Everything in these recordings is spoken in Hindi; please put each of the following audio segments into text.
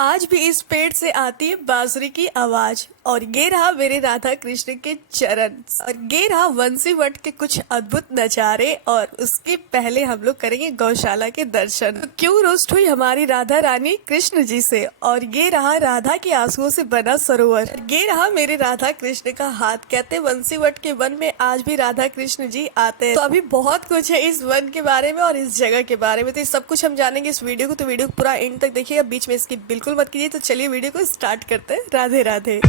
आज भी इस पेड़ से आती है बांसुरी की आवाज। और ये रहा मेरे राधा कृष्ण के चरण, और ये रहा वंशी वट के कुछ अद्भुत नजारे। और उसके पहले हम लोग करेंगे गौशाला के दर्शन। तो क्यों रुष्ट हुई हमारी राधा रानी कृष्ण जी से। और ये रहा राधा के आंसुओं से बना सरोवर। ये रहा मेरे राधा कृष्ण का हाथ। कहते वंशी वट के वन में आज भी राधा कृष्ण जी आते हैं। तो अभी बहुत कुछ है इस वन के बारे में और इस जगह के बारे में, तो सब कुछ हम जानेंगे इस वीडियो को। तो वीडियो को पूरा एंड तक देखिएगा, बीच में इसकी बिल्कुल मत कीजिए। तो चलिए वीडियो को स्टार्ट करते हैं। राधे राधे।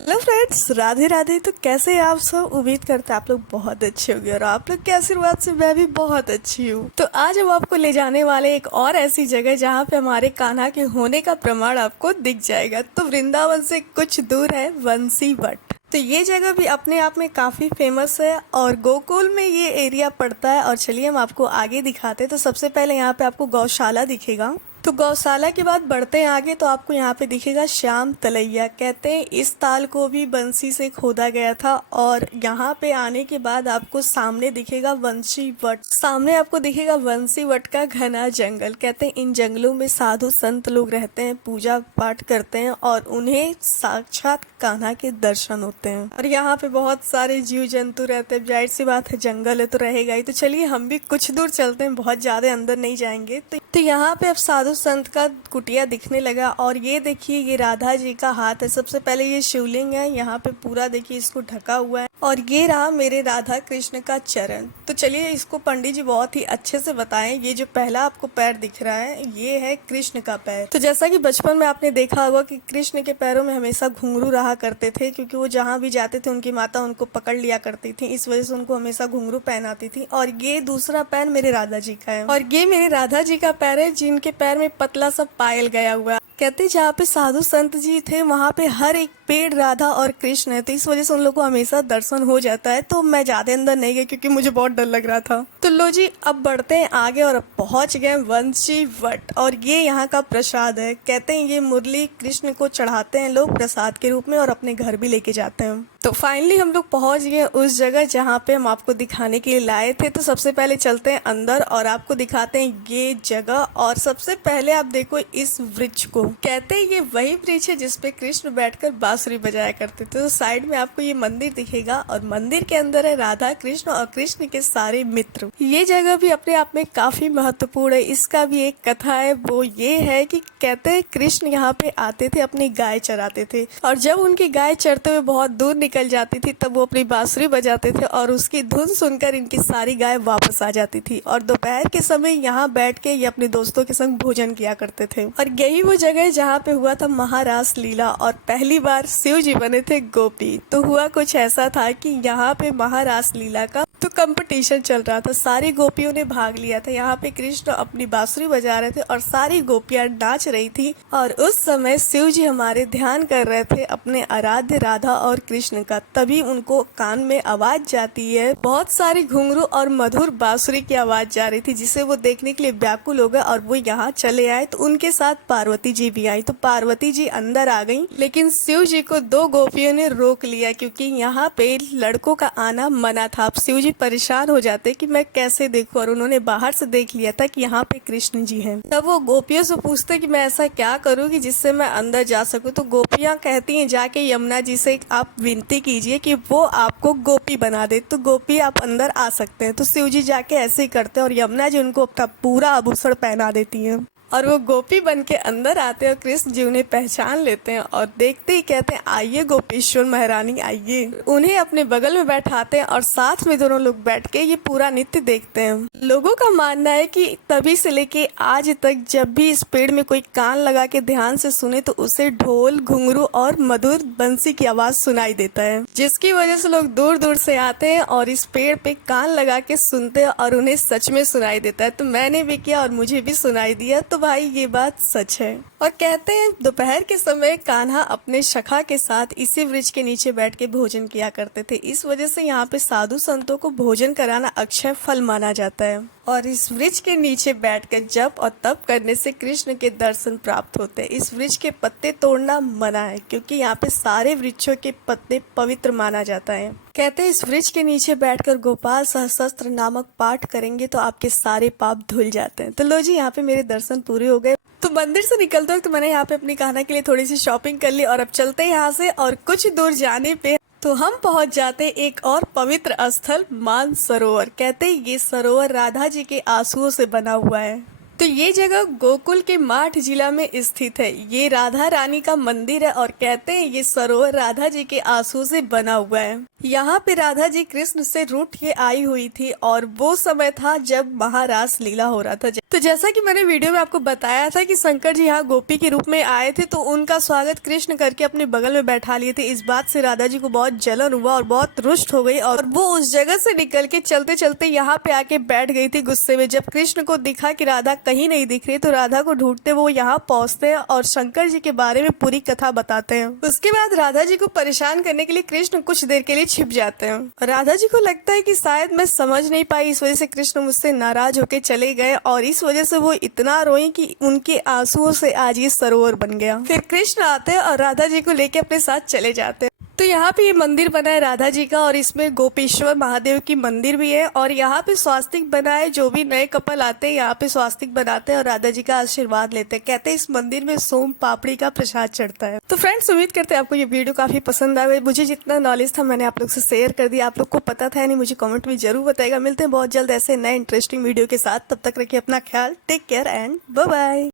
Hello friends, Radhe Radhe. तो कैसे हैं आप सब? उम्मीद करते हैं आप लोग बहुत अच्छे होंगे और आप लोग के आशीर्वाद से मैं भी बहुत अच्छी हूँ। तो आज हम आपको ले जाने वाले एक और ऐसी जगह जहाँ पे हमारे कान्हा के होने का प्रमाण आपको दिख जाएगा। तो वृंदावन से कुछ दूर है वंशी वट। तो ये जगह भी अपने आप में काफी फेमस है और गोकुल में ये एरिया पड़ता है। और चलिए हम आपको आगे दिखाते हैं। तो सबसे पहले यहाँ पे आपको गौशाला दिखेगा। तो गौशाला के बाद बढ़ते हैं आगे तो आपको यहाँ पे दिखेगा श्याम तलैया। कहते हैं इस ताल को भी बंसी से खोदा गया था। और यहाँ पे आने के बाद आपको सामने दिखेगा वंशी वट। सामने आपको दिखेगा वंशी वट का घना जंगल। कहते हैं इन जंगलों में साधु संत लोग रहते हैं, पूजा पाठ करते हैं और उन्हें साक्षात कान्हा के दर्शन होते हैं। और यहाँ पे बहुत सारे जीव जंतु रहते हैं। जाहिर सी बात है, जंगल है तो रहेगा ही। तो चलिए हम भी कुछ दूर चलते हैं, बहुत ज्यादा अंदर नहीं जाएंगे। तो यहाँ पे अब साधु संत का कुटिया दिखने लगा। और ये देखिए ये राधा जी का हाथ है। सबसे पहले ये शिवलिंग है, यहाँ पे पूरा देखिए इसको ढका हुआ है। और ये रहा मेरे राधा कृष्ण का चरण। तो चलिए इसको पंडित जी बहुत ही अच्छे से बताएं। ये जो पहला आपको पैर दिख रहा है ये है कृष्ण का पैर। तो जैसा कि बचपन में आपने देखा होगा कि कृष्ण के पैरों में हमेशा घुंघरू रहा करते थे, क्योंकि वो जहाँ भी जाते थे उनकी माता उनको पकड़ लिया करती थी, इस वजह से उनको हमेशा घुंघरू पहनाती थी। और ये दूसरा पैर मेरे राधा जी का है। और ये मेरे राधा जी का पैर है जिनके पैर में पतला सा पायल गया हुआ है। कहते जहाँ पे साधु संत जी थे वहाँ पे हर एक पेड़ राधा और कृष्ण है, तो इस वजह से उन लोगों को हमेशा दर्शन हो जाता है। तो मैं ज्यादा अंदर नहीं गई क्योंकि मुझे बहुत डर लग रहा था। तो लो जी अब बढ़ते हैं आगे और अब पहुंच गए वंशी वट। और ये यहाँ का प्रसाद है। कहते हैं ये मुरली कृष्ण को चढ़ाते हैं लोग प्रसाद के रूप में और अपने घर भी लेके जाते हैं। तो फाइनली हम लोग पहुंच गए उस जगह जहाँ पे हम आपको दिखाने के लिए लाए थे। तो सबसे पहले चलते हैं अंदर और आपको दिखाते हैं ये जगह। और सबसे पहले आप देखो इस वृक्ष को। कहते हैं ये वही वृक्ष है जिसपे कृष्ण बैठकर बांसुरी बजाया करते थे। तो साइड में आपको ये मंदिर दिखेगा और मंदिर के अंदर है राधा कृष्ण और कृष्ण के सारे मित्र। ये जगह भी अपने आप में काफी महत्वपूर्ण है। इसका भी एक कथा है, वो ये है कि कहते हैं कृष्ण यहाँ पे आते थे, अपनी गाय चराते थे। और जब उनकी गाय चरते हुए बहुत दूर निकल जाती थी तब वो अपनी बांसुरी बजाते थे और उसकी धुन सुनकर इनकी सारी गाय वापस आ जाती थी। और दोपहर के समय यहाँ बैठ के ये अपने दोस्तों के संग भोजन किया करते थे। और यही वो जगह है जहाँ पे हुआ था महारास लीला और पहली बार शिव जी बने थे गोपी। तो हुआ कुछ ऐसा था कि यहाँ पे महारास लीला का तो कंपटीशन चल रहा था, सारी गोपियों ने भाग लिया था। यहाँ पे कृष्ण अपनी बांसुरी बजा रहे थे और सारी गोपियां नाच रही थी। और उस समय शिव जी हमारे ध्यान कर रहे थे अपने आराध्य राधा और कृष्ण का। तभी उनको कान में आवाज जाती है, बहुत सारी घुंघरू और मधुर बांसुरी की आवाज जा रही थी, जिसे वो देखने के लिए व्याकुल हो गए और वो यहाँ चले आए। तो उनके साथ पार्वती जी भी आई। तो पार्वती जी अंदर आ गई, लेकिन शिव जी को दो गोपियों ने रोक लिया क्योंकि यहाँ पे लड़कों का आना मना था। अब शिव जी परेशान हो जाते कि मैं कैसे देखूं, और उन्होंने बाहर से देख लिया था कि यहाँ पे कृष्ण जी हैं। तब वो गोपियों से पूछते कि मैं ऐसा क्या करूँ कि जिससे मैं अंदर जा सकूं। तो गोपियां कहती हैं जाके यमुना जी से आप विनती कीजिए कि वो आपको गोपी बना दे, तो गोपी आप अंदर आ सकते हैं। तो शिव जी जाके ऐसे ही करते हैं और यमुना जी उनको अपना पूरा आभूषण पहना देती हैं और वो गोपी बन के अंदर आते हैं और कृष्ण जी उन्हें पहचान लेते हैं और देखते ही कहते हैं आइए गोपेश्वर महारानी आइए। उन्हें अपने बगल में बैठाते हैं और साथ में दोनों लोग बैठ के ये पूरा नृत्य देखते हैं। लोगों का मानना है कि तभी से लेके आज तक जब भी इस पेड़ में कोई कान लगा के ध्यान से सुने तो उसे ढोल, घुंघरू और मधुर बंसी की आवाज सुनाई देता है, जिसकी वजह से लोग दूर दूर से आते हैं और इस पेड़ पे कान लगा के सुनते हैं और उन्हें सच में सुनाई देता है। तो मैंने भी किया और मुझे भी सुनाई दिया। तो भाई ये बात सच है। और कहते हैं दोपहर के समय कान्हा अपने सखा के साथ इसी वृक्ष के नीचे बैठ के भोजन किया करते थे। इस वजह से यहाँ पे साधु संतों को भोजन कराना अक्षय फल माना जाता है। और इस वृक्ष के नीचे बैठकर जप और तप करने से कृष्ण के दर्शन प्राप्त होते हैं। इस वृक्ष के पत्ते तोड़ना मना है, क्योंकि यहाँ पे सारे वृक्षों के पत्ते पवित्र माना जाता है। कहते हैं इस वृक्ष के नीचे बैठकर गोपाल सहस्त्र नामक पाठ करेंगे तो आपके सारे पाप धुल जाते हैं। तो लो जी, यहाँ पे मेरे दर्शन पूरे हो गए। तो मंदिर से निकलते वक्त मैंने यहाँ पे अपनी कान्हा के लिए थोड़ी सी शॉपिंग कर ली और अब चलते हैं यहाँ से। और कुछ दूर जाने पे तो हम पहुंच जाते एक और पवित्र स्थल मानसरोवर। कहते हैं ये सरोवर राधा जी के आंसुओं से बना हुआ है। तो ये जगह गोकुल के माठ जिला में स्थित है। ये राधा रानी का मंदिर है और कहते हैं ये सरोवर राधा जी के आंसुओं से बना हुआ है। यहाँ पे राधा जी कृष्ण से रूठ के आई हुई थी और वो समय था जब महारास लीला हो रहा था। तो जैसा कि मैंने वीडियो में आपको बताया था कि शंकर जी यहाँ गोपी के रूप में आए थे, तो उनका स्वागत कृष्ण करके अपने बगल में बैठा लिए थे। इस बात से राधा जी को बहुत जलन हुआ और बहुत रुष्ट हो गई और वो उस जगह से निकल के चलते चलते यहाँ पे आके बैठ गई थी गुस्से में। जब कृष्ण को दिखा कि राधा कहीं नहीं दिख रही तो राधा को ढूंढते वो यहाँ पहुंचते हैं और शंकर जी के बारे में पूरी कथा बताते हैं। उसके बाद राधा जी को परेशान करने के लिए कृष्ण कुछ देर के लिए छिप जाते हैं। राधा जी को लगता है कि शायद मैं समझ नहीं पाई, इस वजह से कृष्ण मुझसे नाराज होके चले गए और इस वजह से वो इतना रोई कि उनके आंसुओं से आज ये सरोवर बन गया। फिर कृष्ण आते हैं और राधा जी को लेके अपने साथ चले जाते हैं। तो यहाँ पे ये मंदिर बना है राधा जी का और इसमें गोपेश्वर महादेव की मंदिर भी है और यहाँ पे स्वास्तिक बना है। जो भी नए कपल आते हैं यहाँ पे स्वास्तिक बनाते हैं और राधा जी का आशीर्वाद लेते हैं। कहते हैं इस मंदिर में सोम पापड़ी का प्रसाद चढ़ता है। तो फ्रेंड्स, उम्मीद करते हैं आपको ये वीडियो काफी पसंद आ गई। मुझे जितना नॉलेज था मैंने आप लोग से शेयर कर दिया। आप लोग को पता था नहीं, मुझे कमेंट में जरूर बताएगा। मिलते हैं बहुत जल्द ऐसे नए इंटरेस्टिंग वीडियो के साथ। तब तक रखिए अपना ख्याल। Take care and bye bye.